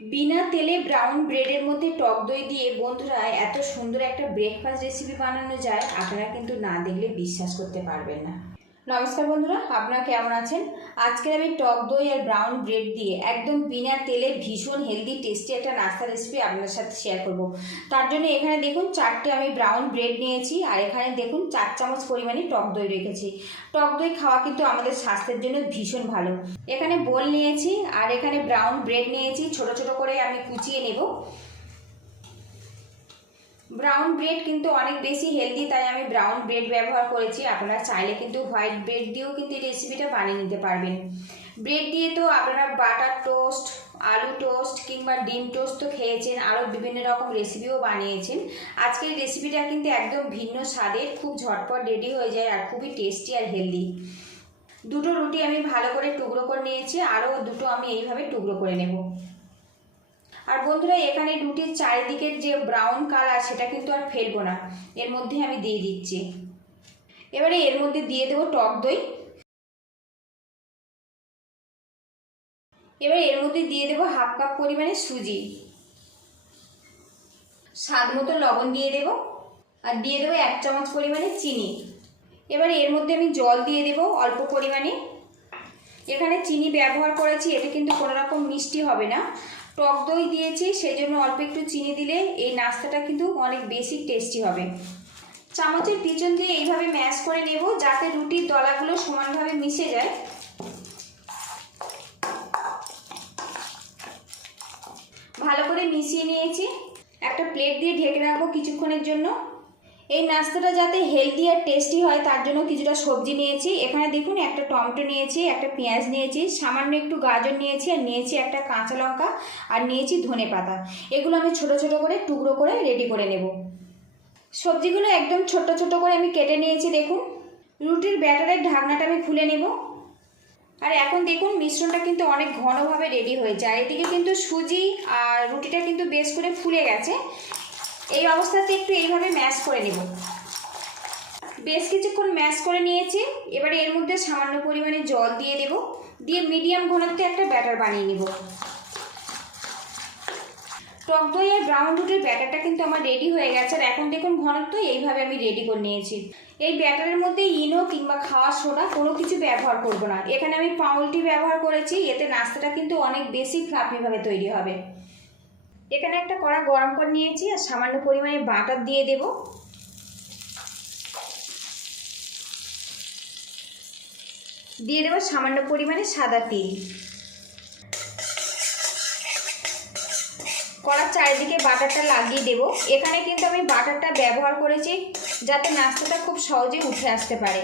বিনা তেলে ব্রাউন ব্রেডের মধ্যে টক দই দিয়ে বন্ধুরা এত সুন্দর একটা ব্রেকফাস্ট রেসিপি বানানো যায়, আপনারা কিন্তু না দেখলে বিশ্বাস করতে পারবেন না। নমস্কার বন্ধুরা, আপনারা কেমন আছেন? আজকে আমি টক দই আর ব্রাউন ব্রেড দিয়ে একদম বিনা তেলে ভীষণ হেলদি টেস্টি একটা নাস্তা রেসিপি আপনাদের সাথে শেয়ার করব। তার জন্য এখানে দেখুন 4টে আমি ব্রাউন ব্রেড নিয়েছি, আর এখানে দেখুন 4 চামচ পরিমাণে টক দই রেখেছি। টক দই খাওয়া কিন্তু আমাদের স্বাস্থ্যের জন্য ভীষণ ভালো। এখানে বোল নিয়েছি আর এখানে ব্রাউন ব্রেড নিয়েছি, ছোট ছোট করে আমি কুচিয়ে নেব। ব্রাউন ব্রেড কিন্তু অনেক বেশি হেলদি, তাই আমি ব্রাউন ব্রেড ব্যবহার করেছি। আপনারা চাইলে কিন্তু হোয়াইট ব্রেড দিয়েও কিন্তু এই রেসিপিটা বানিয়ে নিতে পারবেন। ব্রেড দিয়ে তো আপনারা বাটার টোস্ট, আলু টোস্ট কিংবা ডিম টোস্ট তো খেয়েছেন, আরও বিভিন্ন রকম রেসিপিও বানিয়েছেন। আজকের রেসিপিটা কিন্তু একদম ভিন্ন স্বাদের, খুব ঝটপট রেডি হয়ে যায় আর খুবই টেস্টি আর হেলদি। দুটো রুটি আমি ভালো করে টুকরো করে নিয়েছি, আরও দুটো আমি এইভাবে টুকরো করে নেব। আর বন্ধুরা, এখানে রুটির চারিদিকের যে ব্রাউন কালার সেটা কিন্তু আর ফেলবো না, এর মধ্যে আমি দিয়ে দিচ্ছি। এবারে এর মধ্যে দিয়ে দেবো টক দই। এবার এর মধ্যে দিয়ে দেবো হাফ কাপ পরিমাণে সুজি, স্বাদ মতো লবণ দিয়ে দেবো, আর দিয়ে দেবো 1 চামচ পরিমাণে চিনি। এবারে এর মধ্যে আমি জল দিয়ে দেবো অল্প পরিমাণে। এখানে চিনি ব্যবহার করেছি, এটা কিন্তু কোনো রকম মিষ্টি হবে না। টক দই দিয়েছি, সেই জন্য অল্প একটু চিনি দিলে এই নাস্তাটা কিন্তু অনেক বেশি টেস্টি হবে। চামচের পিছন দিয়ে এইভাবে ম্যাশ করে নেব, যাতে রুটির দলাগুলো সমানভাবে মিশে যায়। ভালো করে মিশিয়ে নিয়েছি। একটা প্লেট দিয়ে ঢেকে রাখবো কিছুক্ষণের জন্য। এই নাস্তাটা যাতে হেলদি আর টেস্টি হয় তার জন্য কিছুটা সবজি নিয়েছি। এখানে দেখুন একটা টমেটো নিয়েছি, একটা পেঁয়াজ নিয়েছি, সামান্য একটু গাজর নিয়েছি, আর নিয়েছি একটা কাঁচা লঙ্কা, আর নিয়েছি ধনেপাতা। এগুলো আমি ছোট ছোট করে টুকরো করে রেডি করে নেব। সবজিগুলো একদম ছোট ছোট করে আমি কেটে নিয়েছি। দেখুন, রুটির ব্যাটারের ঢাকনাটা আমি খুলে নেব। আর এখন দেখুন মিশ্রণটা কিন্তু অনেক ঘনভাবে রেডি হয়েছে, আর এদিকে কিন্তু সুজি আর রুটিটা কিন্তু বেশ করে ফুলে গেছে। এই অবস্থাতে একটু এইভাবে ম্যাশ করে নেব। বেশ কিছুক্ষণ ম্যাশ করে নিয়েছি। এবারে এর মধ্যে সামান্য পরিমাণে জল দিয়ে দেব, দিয়ে মিডিয়াম ঘনত্বে একটা ব্যাটার বানিয়ে নেব। টক দই আর ব্রাউন রুটির ব্যাটারটা কিন্তু আমার রেডি হয়ে গেছে। আর এখন দেখুন ঘনত্ব এইভাবে আমি রেডি করে নিয়েছি। এই ব্যাটারের মধ্যে ইনো কিংবা খাওয়ার সোডা কোনো কিছু ব্যবহার করব না। এখানে আমি পাউরুটি ব্যবহার করেছি, এতে নাস্তাটা কিন্তু অনেক বেশি ফ্লাফিভাবে তৈরি হবে। এখানে একটা কড়া গরম করে নিয়েছি, আর সামান্য পরিমাণে বাটার দিয়ে দেব। দিয়ে দেবো সামান্য পরিমাণে সাদা তিল। কড়ার চারিদিকে বাটারটা লাগিয়ে দেব। এখানে কিন্তু আমি বাটারটা ব্যবহার করেছি যাতে নাস্তাটা খুব সহজে উঠে আসতে পারে।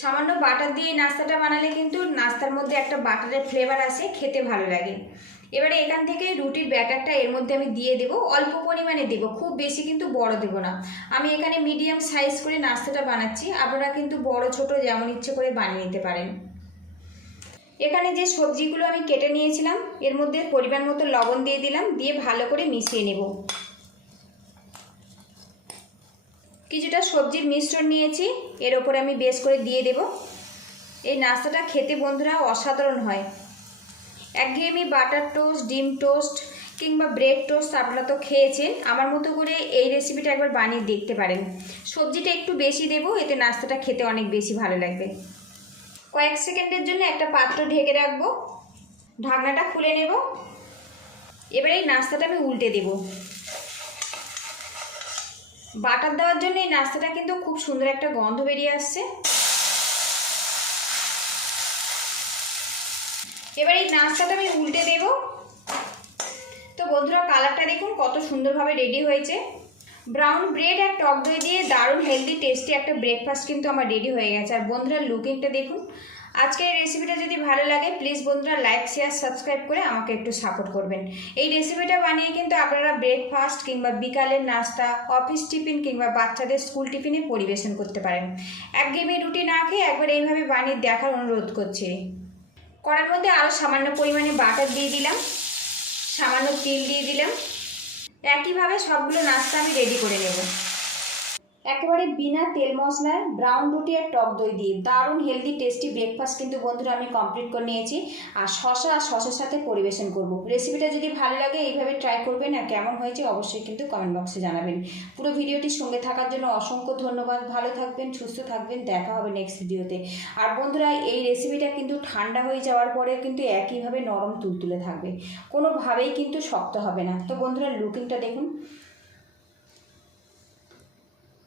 সামান্য বাটার দিয়ে নাস্তাটা বানালে কিন্তু নাস্তার মধ্যে একটা বাটারের ফ্লেভার আসে, খেতে ভালো লাগে। এবারে এখান থেকে রুটির ব্যাটারটা এর মধ্যে আমি দিয়ে দেব, অল্প পরিমাণে দেব, খুব বেশি কিন্তু বড় দেব না। আমি এখানে মিডিয়াম সাইজ করে নাস্তাটা বানাচ্ছি, আপনারা কিন্তু বড় ছোট যেমন ইচ্ছে করে বানিয়ে নিতে পারেন। এখানে যে সবজিগুলো আমি কেটে নিয়েছিলাম এর মধ্যে পরিমাণ মতো লবণ দিয়ে দিলাম, দিয়ে ভালো করে মিশিয়ে নেব। কিছুটা সবজির মিশ্রণ নিয়েছি, এর ওপরে আমি বেশ করে দিয়ে দেব। এই নাস্তাটা খেতে বন্ধুরা অসাধারণ হয়। একঘেয়েমি বাটার টোস্ট, ডিম টোস্ট কিংবা ব্রেড টোস্ট আপনারা তো খেয়েছেন, আমার মতো করে এই রেসিপিটা একবার বানিয়ে দেখতে পারেন। সবজিটা একটু বেশি দেব, এতে নাস্তাটা খেতে অনেক বেশি ভালো লাগবে। কয়েক সেকেন্ডের জন্য একটা পাত্র ঢেকে রাখবো, ঢাকনাটা খুলে নেব। এবারে এই নাস্তাটা আমি উল্টে দেব। বাটার দেওয়ার জন্য এই নাস্তাটা কিন্তু খুব সুন্দর একটা গন্ধ বেরিয়ে আসছে। এবার এই নাস্তাটা আমি উল্টে দেব। তো বন্ধুরা, কালারটা দেখুন কত সুন্দরভাবে রেডি হয়েছে। ব্রাউন ব্রেড আর টক দই দিয়ে দারুণ হেলদি টেস্টি একটা ব্রেকফাস্ট কিন্তু আমার রেডি হয়ে গেছে। আর বন্ধুরা, লুকিংটা দেখুন। আজকে এই রেসিপিটা যদি ভালো লাগে প্লিজ বন্ধুরা লাইক শেয়ার সাবস্ক্রাইব করে আমাকে একটু সাপোর্ট করবেন। এই রেসিপিটা বানিয়ে কিন্তু আপনারা ব্রেকফাস্ট কিংবা বিকালের নাস্তা, অফিস টিফিন কিংবা বাচ্চাদের স্কুল টিফিনে পরিবেশন করতে পারেন। একঘেয়েমি রুটি না খেয়ে একবার এইভাবে বানিয়ে দেখার অনুরোধ করছি। কড়ার মধ্যে আরও সামান্য পরিমাণে বাটার দিয়ে দিলাম, সামান্য তিল দিয়ে দিলাম। একইভাবে সবগুলো নাস্তা আমি রেডি করে নেব। একেবারে বিনা তেল মশলায় ব্রাউন রুটি আর টক দই দিয়ে দারুণ হেলদি টেস্টি ব্রেকফাস্ট কিন্তু বন্ধুরা আমি কমপ্লিট করে নিয়েছি। আর শসার সাথে পরিবেশন করব। রেসিপিটা যদি ভালো লাগে এইভাবে ট্রাই করবেন, আর কেমন হয়েছে অবশ্যই কিন্তু কমেন্ট বক্সে জানাবেন। পুরো ভিডিওটির সঙ্গে থাকার জন্য অসংখ্য ধন্যবাদ। ভালো থাকবেন, সুস্থ থাকবেন, দেখা হবে নেক্সট ভিডিওতে। আর বন্ধুরা এই রেসিপিটা কিন্তু ঠান্ডা হয়ে যাওয়ার পরে কিন্তু একইভাবে নরম তুলতুলে থাকবে, কোনোভাবেই কিন্তু শক্ত হবে না। তো বন্ধুরা লুকিংটা দেখুন।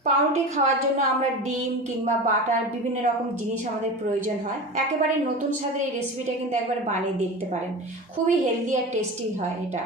পাউরুটি খাওয়ার জন্য আমরা ডিম কিংবা বাটার বিভিন্ন রকম জিনিস আমাদের প্রয়োজন হয়। একেবারে নতুন স্বাদের এই রেসিপিটা কিন্তু একবার বানিয়ে দেখতে পারেন, খুবই হেলদি আর টেস্টি হয় এটা।